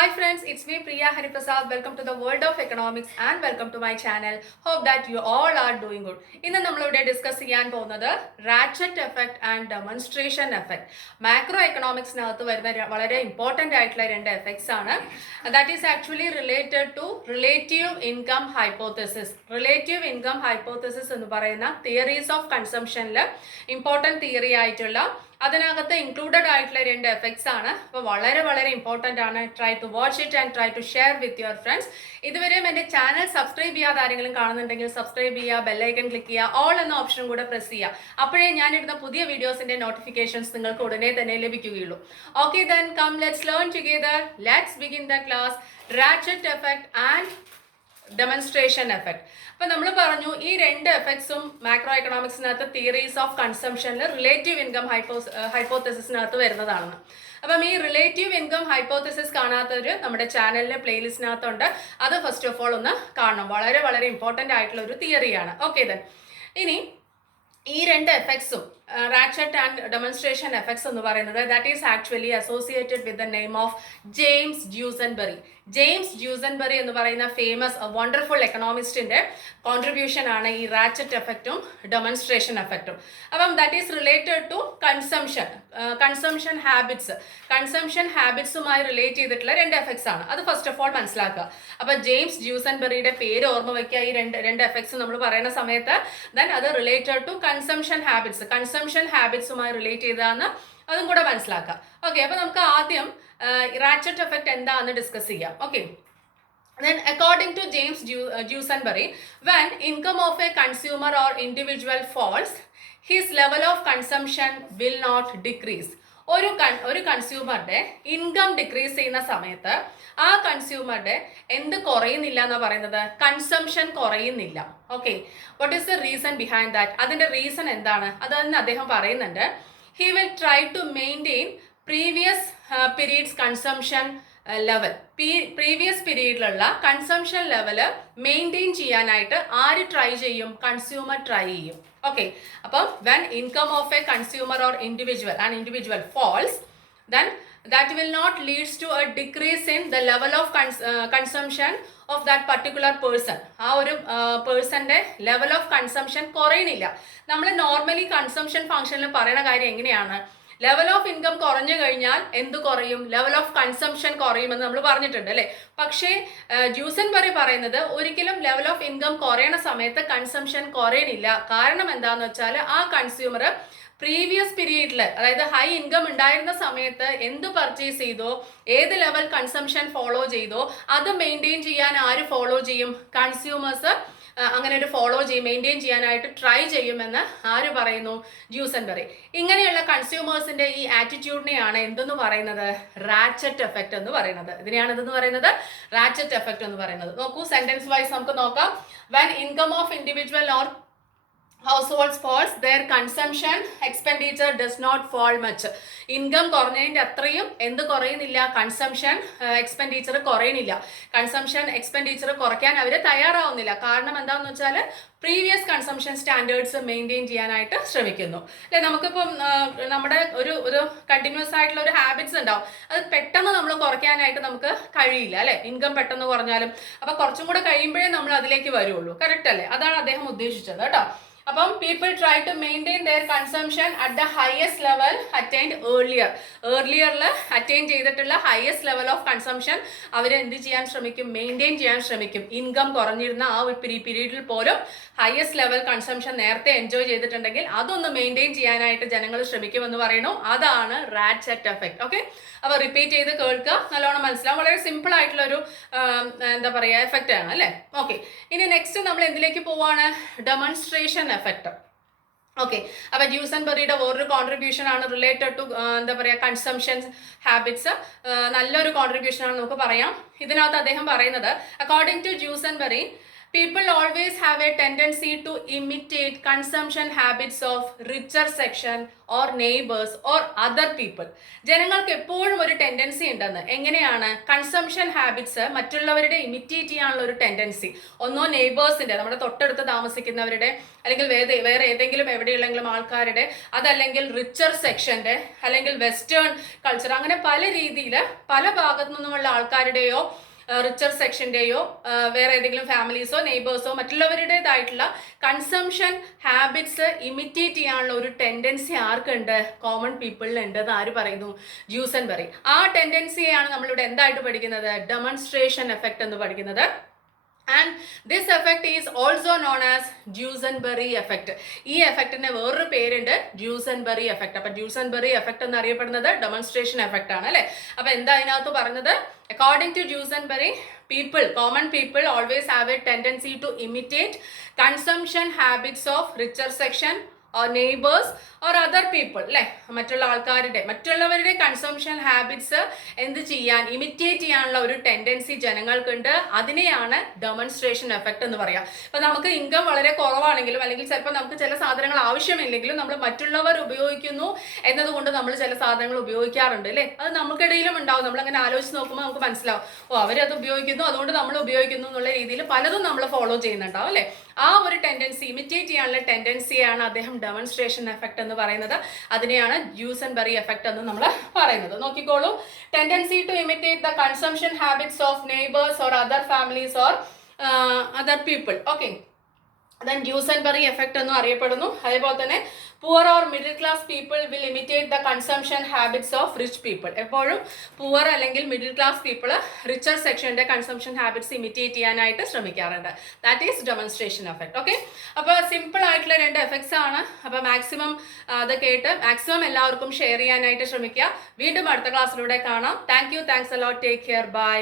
Hi friends, it's me Priya Hariprasad. Welcome to the world of economics and welcome to my channel. Hope that you all are doing good. ഇന്ന് നമ്മളിവിടെ discuss ചെയ്യാൻ പോകുന്നത് ratchet effect and demonstration effect. Macro എക്കണോമിക്സിനകത്ത് വരുന്ന വളരെ important ആയിട്ടുള്ള രണ്ട് effects ആണ്. That is actually related to relative income hypothesis. Relative income hypothesis എന്ന് പറയുന്ന തിയറീസ് ഓഫ് കൺസംഷനിൽ ഇമ്പോർട്ടൻറ്റ് തിയറി ആയിട്ടുള്ള അതിനകത്ത് ഇൻക്ലൂഡഡ് ആയിട്ടുള്ള രണ്ട് എഫക്ട്സ് ആണ്. അപ്പോൾ വളരെ ഇമ്പോർട്ടൻ്റ് ആണ്. Try to watch it and try to share with your friends. ഇതുവരെയും എൻ്റെ ചാനൽ സബ്സ്ക്രൈബ് ചെയ്യാതെ ആരെങ്കിലും കാണുന്നുണ്ടെങ്കിൽ സബ്സ്ക്രൈബ് ചെയ്യുക, ബെല്ലൈക്കൺ ക്ലിക്ക് ചെയ്യുക, ഓൾ എന്ന ഓപ്ഷനും കൂടെ പ്രസ് ചെയ്യുക. അപ്പോഴേ ഞാനിടുന്ന പുതിയ വീഡിയോസിൻ്റെ നോട്ടിഫിക്കേഷൻസ് നിങ്ങൾക്ക് ഉടനെ തന്നെ ലഭിക്കുകയുള്ളൂ. Okay, then come let's learn together. Let's begin the class. Ratchet effect and demonstration effect. അപ്പം നമ്മൾ പറഞ്ഞു ഈ രണ്ട് എഫക്ട്സും മാക്രോ എക്കണോമിക്സിനകത്ത് തിയറീസ് ഓഫ് കൺസംഷനിൽ റിലേറ്റീവ് ഇൻകം ഹൈപ്പോത്തസിസിനകത്ത് വരുന്നതാണെന്ന്. അപ്പം ഈ റിലേറ്റീവ് ഇൻകം ഹൈപ്പോത്തസിസ് കാണാത്തവർ നമ്മുടെ ചാനലിലെ പ്ലേലിസ്റ്റിനകത്തുണ്ട്. അത് ഫസ്റ്റ് ഓഫ് ഓൾ ഒന്ന് കാണണം. വളരെ ഇമ്പോർട്ടൻ്റ് ആയിട്ടുള്ള ഒരു തിയറിയാണ്. ഓക്കെ, ദെൻ ഇനി ഈ രണ്ട് എഫക്ട്സും റാച്ചറ്റ് ആൻഡ് ഡെമോൺസ്ട്രേഷൻ എഫക്ട്സ് എന്ന് പറയുന്നത് that is actually associated with the name of James Duesenberry. James Duesenberry എന്ന് പറയുന്ന ഫേമസ് വണ്ടർഫുൾ എക്കണോമിസ്റ്റിൻ്റെ കോൺട്രിബ്യൂഷൻ ആണ് ഈ റാച്ചറ്റ് എഫക്റ്റും ഡെമോൺസ്ട്രേഷൻ എഫക്റ്റും. അപ്പം that is related to consumption ഹാബിറ്റ്സുമായി റിലേറ്റ് ചെയ്തിട്ടുള്ള രണ്ട് എഫക്ട്സ് ആണ്. അത് ഫസ്റ്റ് ഓഫ് ഓൾ മനസ്സിലാക്കുക. അപ്പോൾ ജെയിംസ് ഡ്യൂസൻബറിയുടെ പേര് ഓർമ്മ വയ്ക്കുക. ഈ രണ്ട് എഫക്ട്സ് നമ്മൾ പറയുന്ന സമയത്ത് ദെൻ അത് റിലേറ്റഡ് ടു കൺസംഷൻ ഹാബിറ്റ്സുമായി റിലേറ്റ് ചെയ്തതാന്ന് അതും കൂടെ മനസ്സിലാക്കുക. ഓക്കെ, അപ്പോൾ നമുക്ക് ആദ്യം റാച്ചറ്റ് എഫക്റ്റ് എന്താണെന്ന് ഡിസ്കസ് ചെയ്യാം. Okay, then according to James Dusenberry, when income of a consumer or individual falls, his level of consumption will not decrease. ഒരു കൺസ്യൂമറുടെ ഇൻകം ഡിക്രീസ് ചെയ്യുന്ന സമയത്ത് ആ കൺസ്യൂമറുടെ എന്ത് കുറയുന്നില്ല എന്നാണ് പറയുന്നത്? കൺസംഷൻ കുറയുന്നില്ല. Okay, what is the reason behind that? അതിൻ്റെ റീസൺ എന്താണ്? അതെന്ന് അദ്ദേഹം പറയുന്നുണ്ട്. He will try to maintain previous periods consumption level. Previous പീരീഡിലുള്ള കൺസംഷൻ ലെവല് മെയിൻറ്റെയിൻ ചെയ്യാനായിട്ട് ആര് ട്രൈ ചെയ്യും? കൺസ്യൂമർ ട്രൈ ചെയ്യും. ഓക്കെ, അപ്പം when income of a consumer or individual falls, then that will not leads to a decrease in the level of consumption of that particular person. ആ ഒരു പേഴ്സൻ്റെ level of consumption കുറയണില്ല. നമ്മൾ normally consumption ഫംഗ്ഷനിൽ പറയുന്ന കാര്യം എങ്ങനെയാണ്? Level of income കുറഞ്ഞു കഴിഞ്ഞാൽ എന്ത് കുറയും? ലെവൽ ഓഫ് കൺസംഷൻ കുറയുമെന്ന് നമ്മൾ പറഞ്ഞിട്ടുണ്ട് അല്ലേ? പക്ഷേ ഡ്യൂസൻബറി പറയുന്നത് ഒരിക്കലും ലെവൽ ഓഫ് ഇൻകം കുറയണ സമയത്ത് കൺസംഷൻ കുറയണില്ല. കാരണം എന്താണെന്ന് വെച്ചാൽ ആ കൺസ്യൂമർ പ്രീവിയസ് പീരീഡിൽ, അതായത് ഹൈ ഇൻകം ഉണ്ടായിരുന്ന സമയത്ത് എന്ത് പർച്ചേസ് ചെയ്തോ, ഏത് ലെവൽ കൺസംഷൻ ഫോളോ ചെയ്തോ അത് മെയിൻറ്റെയിൻ ചെയ്യാൻ ആര് ഫോളോ ചെയ്യും? കൺസ്യൂമേഴ്സ് അങ്ങനെ ഒരു മെയിൻറ്റെയിൻ ചെയ്യാനായിട്ട് ട്രൈ ചെയ്യുമെന്ന് ആര് പറയുന്നു? ഡ്യൂസൻബറി. ഇങ്ങനെയുള്ള കൺസ്യൂമേഴ്സിന്റെ ഈ ആറ്റിറ്റ്യൂഡിനെയാണ് എന്തെന്ന് പറയുന്നത്? റാച്ചറ്റ് എഫക്റ്റ് എന്ന് പറയുന്നത്. ഇതിനെയാണ് എന്തെന്ന് പറയുന്നത്? റാച്ചറ്റ് എഫക്റ്റ് എന്ന് പറയുന്നത്. നോക്കൂ, സെന്റൻസ് വൈസ് നമുക്ക് നോക്കാം. When income of individual or households falls, their consumption expenditure does not fall much. ഇൻകം കുറഞ്ഞതിൻ്റെ അത്രയും എന്ത് കുറയുന്നില്ല? കൺസംഷൻ എക്സ്പെൻഡിച്ചർ കുറയുന്നില്ല. കൺസംഷൻ എക്സ്പെൻഡിച്ചർ കുറയ്ക്കാൻ അവർ തയ്യാറാവുന്നില്ല. കാരണം എന്താണെന്ന് വെച്ചാൽ പ്രീവിയസ് കൺസംഷൻ സ്റ്റാൻഡേർഡ്സ് മെയിൻറ്റെയിൻ ചെയ്യാനായിട്ട് ശ്രമിക്കുന്നു അല്ലെ? നമുക്കിപ്പം നമ്മുടെ ഒരു കണ്ടിന്യൂസ് ആയിട്ടുള്ള ഒരു ഹാബിറ്റ്സ് ഉണ്ടാവും. അത് പെട്ടെന്ന് നമ്മൾ കുറയ്ക്കാനായിട്ട് നമുക്ക് കഴിയില്ല അല്ലെ? ഇൻകം പെട്ടെന്ന് കുറഞ്ഞാലും അപ്പോൾ കുറച്ചും കൂടെ കഴിയുമ്പോഴേ നമ്മൾ അതിലേക്ക് വരുള്ളൂ. കറക്റ്റ് അല്ലേ? അതാണ് അദ്ദേഹം ഉദ്ദേശിച്ചത് കേട്ടോ. അപ്പം people try to maintain their consumption at the highest level attained ഏർലിയറിൽ അറ്റൈൻ ചെയ്തിട്ടുള്ള ഹയസ്റ്റ് ലെവൽ ഓഫ് കൺസംഷൻ അവർ എന്ത് ചെയ്യാൻ ശ്രമിക്കും? മെയിൻറ്റെയിൻ ചെയ്യാൻ ശ്രമിക്കും. ഇൻകം കുറഞ്ഞിരുന്ന ആ ഒരു പീരീഡിൽ പോലും ഹയസ്റ്റ് ലെവൽ കൺസംഷൻ നേരത്തെ എൻജോയ് ചെയ്തിട്ടുണ്ടെങ്കിൽ അതൊന്ന് മെയിൻറ്റെയിൻ ചെയ്യാനായിട്ട് ജനങ്ങൾ ശ്രമിക്കുമെന്ന് പറയുന്നു. അതാണ് റാച്ചറ്റ് എഫക്റ്റ്. ഓക്കെ, അപ്പോൾ റിപ്പീറ്റ് ചെയ്ത് കേൾക്കുക, നല്ലോണം മനസ്സിലാവും. വളരെ സിമ്പിൾ ആയിട്ടുള്ള ഒരു എന്താ പറയുക എഫക്റ്റ് ആണ് അല്ലേ? ഓക്കെ, ഇനി നെക്സ്റ്റ് നമ്മൾ എന്തിലേക്ക് പോവാണ്? Demonstration effect. ഓക്കെ, അപ്പോൾ ഡ്യൂസൻബറിയുടെ വേറൊരു കോൺട്രിബ്യൂഷൻ ആണ് റിലേറ്റഡ് ടു എന്താ പറയുക കൺസംഷൻ ഹാബിറ്റ്സ്. നല്ലൊരു കോൺട്രിബ്യൂഷൻ ആണ് നമുക്ക് പറയാം. ഇതിനകത്ത് അദ്ദേഹം പറയുന്നത്, according to Duesenberry, People always have a tendency to imitate consumption habits of richer section or neighbors or other people. ജനങ്ങൾക്ക് എപ്പോഴും ഒരു ടെൻഡൻസി ഉണ്ടെന്ന്. എങ്ങനെയാണ്? കൺസംഷൻ ഹാബിറ്റ്സ് മറ്റുള്ളവരുടെ ഇമിറ്റേറ്റ് ചെയ്യാനുള്ള ഒരു ടെൻഡൻസി. ഒന്നോ നെയ്ബേഴ്സിന്റെ, നമ്മുടെ തൊട്ടടുത്ത് താമസിക്കുന്നവരുടെ, അല്ലെങ്കിൽ വേറെ ഏതെങ്കിലും എവിടെയുള്ളെങ്കിലും ആൾക്കാരുടെ, അതല്ലെങ്കിൽ റിച്ചർ സെക്ഷന്റെ, അല്ലെങ്കിൽ വെസ്റ്റേൺ കൾച്ചർ, അങ്ങനെ പല രീതിയിൽ പല ഭാഗത്തു നിന്നുമുള്ള ആൾക്കാരുടെയോ റിച്ചർ സെക്ഷൻ്റെയോ വേറെ ഏതെങ്കിലും ഫാമിലീസോ നെയ്ബേഴ്സോ മറ്റുള്ളവരുടേതായിട്ടുള്ള കൺസംഷൻ ഹാബിറ്റ്സ് ഇമിറ്റേറ്റ് ചെയ്യാനുള്ള ഒരു ടെൻഡൻസി ആർക്കുണ്ട്? കോമൺ പീപ്പിളിനുണ്ട്. അത് ആര് പറയുന്നു? ജ്യൂസൻബെറി. ആ ടെൻഡൻസിയാണ് നമ്മളിവിടെ എന്തായിട്ട് പഠിക്കുന്നത്? ഡെമോൺസ്ട്രേഷൻ എഫക്റ്റ് എന്ന് പഠിക്കുന്നത്. And this effect is also known as Duesenberry effect. ഈ എഫക്റ്റിന് വേറൊരു പേരുണ്ട്, ഡ്യൂസൻബെറി എഫക്റ്റ്. അപ്പൊ ഡ്യൂസൻബെറി എഫക്റ്റ് എന്ന് അറിയപ്പെടുന്നത് ഡെമോൺസ്ട്രേഷൻ എഫക്റ്റ് ആണ് അല്ലെ. അപ്പൊ എന്താ അതിനകത്ത് പറഞ്ഞത്? According to Duesenberry, common people always have a tendency to imitate consumption habits of richer section or neighbors or other people, അല്ലേ? മറ്റുള്ളവരുടെ കൺസംഷൻ ഹാബിറ്റ്സ് എന്ത് ചെയ്യാൻ, ഇമിറ്റേറ്റ് ചെയ്യാനുള്ള ഒരു ടെൻഡൻസി ജനങ്ങൾക്കുണ്ട്. അതിനെയാണ് ഡെമോൺസ്ട്രേഷൻ എഫക്റ്റ് എന്ന് പറയാം. ഇപ്പൊ നമുക്ക് ഇൻകം വളരെ കുറവാണെങ്കിലും, അല്ലെങ്കിൽ ചിലപ്പോൾ നമുക്ക് ചില സാധനങ്ങൾ ആവശ്യമില്ലെങ്കിലും നമ്മൾ മറ്റുള്ളവർ ഉപയോഗിക്കുന്നു എന്നതുകൊണ്ട് നമ്മൾ ചില സാധനങ്ങൾ ഉപയോഗിക്കാറുണ്ട് അല്ലേ. അത് നമുക്കിടയിലും ഉണ്ടാവും. നമ്മളങ്ങനെ ആലോചിച്ച് നോക്കുമ്പോൾ നമുക്ക് മനസ്സിലാവും, അവരത് ഉപയോഗിക്കുന്നു അതുകൊണ്ട് നമ്മൾ ഉപയോഗിക്കുന്നു എന്നുള്ള രീതിയിൽ പലതും നമ്മൾ ഫോളോ ചെയ്യുന്നുണ്ടാവും അല്ലേ. ആ ഒരു ടെൻഡൻസി, ഇമിറ്റേറ്റ് ചെയ്യാനുള്ള ടെൻഡൻസിയാണ് അദ്ദേഹം ഡെമോൺസ്ട്രേഷൻ എഫക്റ്റ് എന്ന് പറയുന്നത്. അതിനെയാണ് ഡ്യൂസൻബെറി എഫക്റ്റ് എന്ന് നമ്മൾ പറയുന്നത്. നോക്കിക്കോളൂ, tendency to imitate the consumption habits of neighbours or other families or other people. Okay, then Duesenberry effect എന്നും അറിയപ്പെടുന്നു. അതേപോലെ തന്നെ poor or middle class people will imitate the consumption habits of rich people. എപ്പോഴും poor അല്ലെങ്കിൽ middle class people richer സെക്ഷൻ്റെ consumption habits imitate ചെയ്യാനായിട്ട് ശ്രമിക്കാറുണ്ട്. That is demonstration effect. Okay, അപ്പോൾ സിമ്പിൾ ആയിട്ടുള്ള രണ്ട് എഫക്ട്സ് ആണ്. അപ്പോൾ മാക്സിമം അത് കേട്ട് മാക്സിമം എല്ലാവർക്കും ഷെയർ ചെയ്യാനായിട്ട് ശ്രമിക്കുക. വീണ്ടും അടുത്ത ക്ലാസ്സിലൂടെ കാണാം. Thank you, thanks a lot, take care, by.